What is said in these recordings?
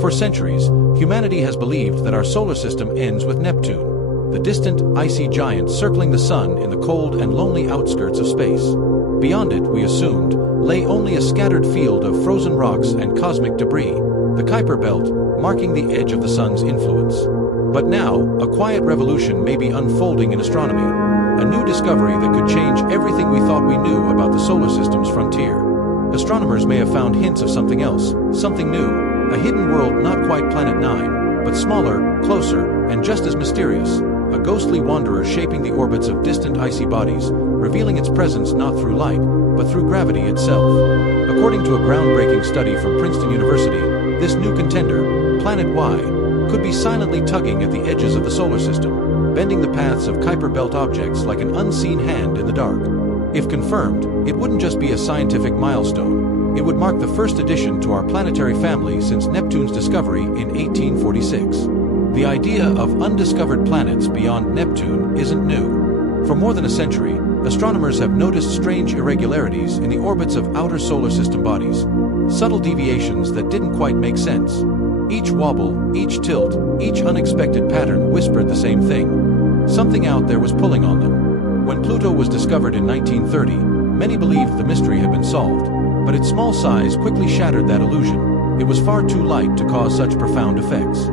For centuries, humanity has believed that our solar system ends with Neptune, the distant, icy giant circling the sun in the cold and lonely outskirts of space. Beyond it, we assumed, lay only a scattered field of frozen rocks and cosmic debris, the Kuiper Belt, marking the edge of the sun's influence. But now, a quiet revolution may be unfolding in astronomy, a new discovery that could change everything we thought we knew about the solar system's frontier. Astronomers may have found hints of something else, something new, a hidden world not quite Planet 9, but smaller, closer, and just as mysterious, a ghostly wanderer shaping the orbits of distant icy bodies, revealing its presence not through light, but through gravity itself. According to a groundbreaking study from Princeton University, this new contender, Planet Y, could be silently tugging at the edges of the solar system, bending the paths of Kuiper Belt objects like an unseen hand in the dark. If confirmed, it wouldn't just be a scientific milestone, it would mark the first addition to our planetary family since Neptune's discovery in 1846. The idea of undiscovered planets beyond Neptune isn't new. For more than a century, astronomers have noticed strange irregularities in the orbits of outer solar system bodies, subtle deviations that didn't quite make sense. Each wobble, each tilt, each unexpected pattern whispered the same thing. Something out there was pulling on them. When Pluto was discovered in 1930, many believed the mystery had been solved, but its small size quickly shattered that illusion. It was far too light to cause such profound effects.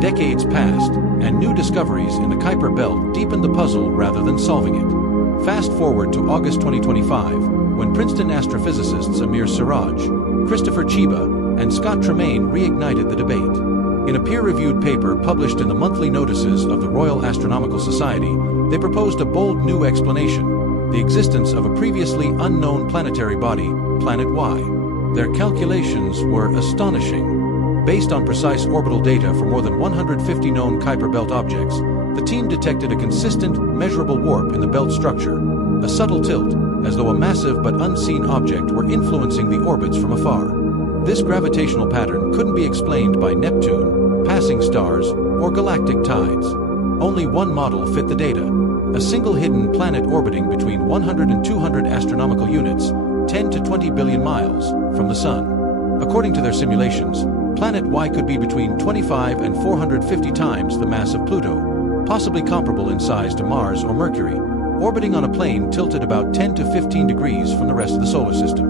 Decades passed, and new discoveries in the Kuiper Belt deepened the puzzle rather than solving it. Fast forward to August 2025, when Princeton astrophysicists Amir Siraj, Christopher Chiba, and Scott Tremaine reignited the debate. In a peer-reviewed paper published in the monthly notices of the Royal Astronomical Society, they proposed a bold new explanation: the existence of a previously unknown planetary body, Planet Y. Their calculations were astonishing. Based on precise orbital data for more than 150 known Kuiper Belt objects, the team detected a consistent, measurable warp in the belt structure, a subtle tilt, as though a massive but unseen object were influencing the orbits from afar. This gravitational pattern couldn't be explained by Neptune, passing stars, or galactic tides. Only one model fit the data: a single hidden planet orbiting between 100 and 200 astronomical units, 10 to 20 billion miles, from the Sun. According to their simulations, Planet Y could be between 25 and 450 times the mass of Pluto, possibly comparable in size to Mars or Mercury, orbiting on a plane tilted about 10 to 15 degrees from the rest of the solar system.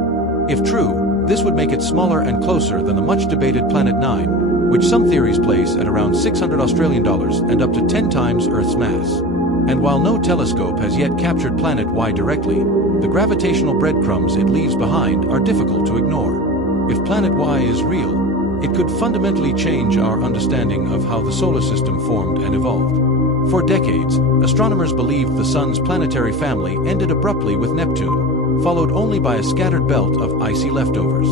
If true, this would make it smaller and closer than the much-debated Planet 9, which some theories place at around $600 and up to 10 times Earth's mass. And while no telescope has yet captured Planet Y directly, the gravitational breadcrumbs it leaves behind are difficult to ignore. If Planet Y is real, it could fundamentally change our understanding of how the solar system formed and evolved. For decades, astronomers believed the Sun's planetary family ended abruptly with Neptune, followed only by a scattered belt of icy leftovers.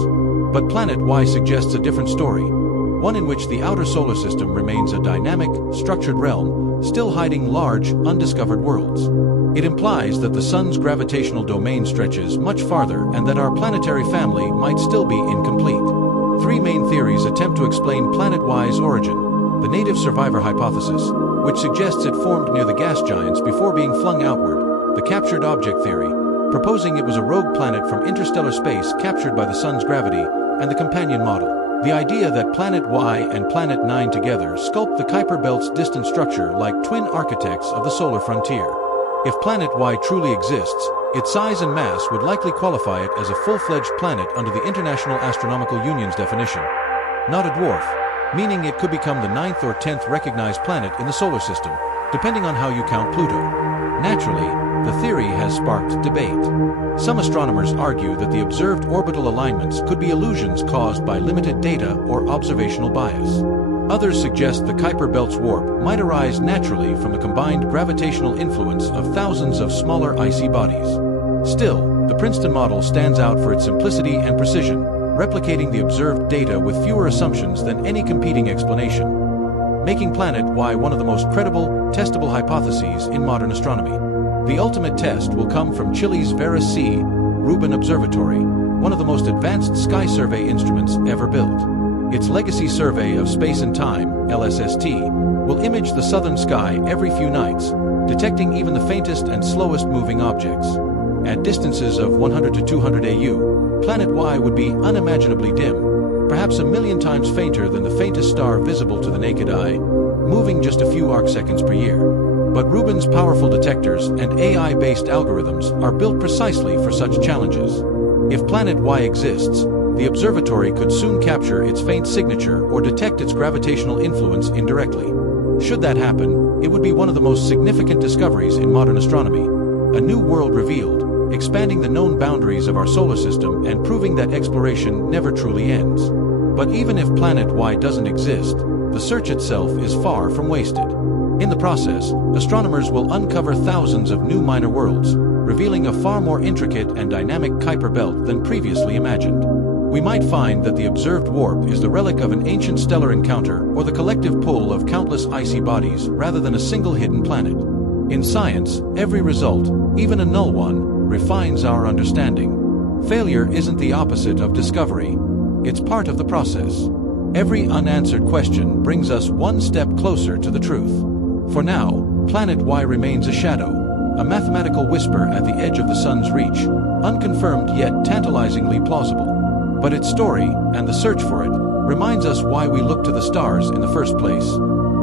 But Planet Y suggests a different story, one in which the outer solar system remains a dynamic, structured realm, still hiding large, undiscovered worlds. It implies that the Sun's gravitational domain stretches much farther and that our planetary family might still be incomplete. Three main theories attempt to explain Planet Y's origin: the native survivor hypothesis, which suggests it formed near the gas giants before being flung outward; the captured object theory, proposing it was a rogue planet from interstellar space captured by the Sun's gravity; and the companion model, the idea that Planet Y and Planet 9 together sculpt the Kuiper Belt's distant structure like twin architects of the solar frontier. If Planet Y truly exists, its size and mass would likely qualify it as a full-fledged planet under the International Astronomical Union's definition. Not a dwarf, meaning it could become the 9th or 10th recognized planet in the solar system, depending on how you count Pluto. Naturally, the theory has sparked debate. Some astronomers argue that the observed orbital alignments could be illusions caused by limited data or observational bias. Others suggest the Kuiper Belt's warp might arise naturally from the combined gravitational influence of thousands of smaller icy bodies. Still, the Princeton model stands out for its simplicity and precision, replicating the observed data with fewer assumptions than any competing explanation, making Planet Y one of the most credible, testable hypotheses in modern astronomy. The ultimate test will come from Chile's Vera C. Rubin Observatory, one of the most advanced sky survey instruments ever built. Its Legacy Survey of Space and Time, LSST, will image the southern sky every few nights, detecting even the faintest and slowest moving objects. At distances of 100 to 200 AU, Planet Y would be unimaginably dim, perhaps 1,000,000 times fainter than the faintest star visible to the naked eye, moving just a few arcseconds per year. But Rubin's powerful detectors and AI-based algorithms are built precisely for such challenges. If Planet Y exists, the observatory could soon capture its faint signature or detect its gravitational influence indirectly. Should that happen, it would be one of the most significant discoveries in modern astronomy. A new world revealed, expanding the known boundaries of our solar system and proving that exploration never truly ends. But even if Planet Y doesn't exist, the search itself is far from wasted. In the process, astronomers will uncover thousands of new minor worlds, revealing a far more intricate and dynamic Kuiper belt than previously imagined. We might find that the observed warp is the relic of an ancient stellar encounter or the collective pull of countless icy bodies rather than a single hidden planet. In science, every result, even a null one, refines our understanding. Failure isn't the opposite of discovery. It's part of the process. Every unanswered question brings us one step closer to the truth. For now, Planet Y remains a shadow, a mathematical whisper at the edge of the sun's reach, unconfirmed yet tantalizingly plausible. But its story, and the search for it, reminds us why we look to the stars in the first place.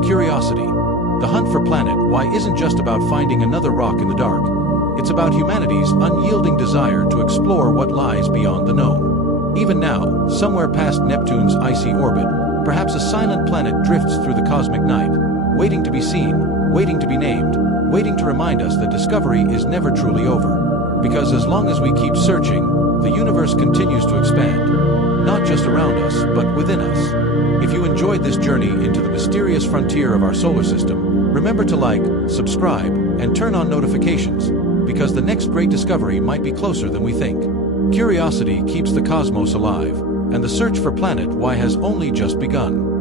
Curiosity. The hunt for Planet Y isn't just about finding another rock in the dark. It's about humanity's unyielding desire to explore what lies beyond the known. Even now, somewhere past Neptune's icy orbit, perhaps a silent planet drifts through the cosmic night, waiting to be seen, waiting to be named, waiting to remind us that discovery is never truly over. Because as long as we keep searching, the universe continues to expand, not just around us, but within us. If you enjoyed this journey into the mysterious frontier of our solar system, remember to like, subscribe, and turn on notifications, because the next great discovery might be closer than we think. Curiosity keeps the cosmos alive, and the search for Planet Y has only just begun.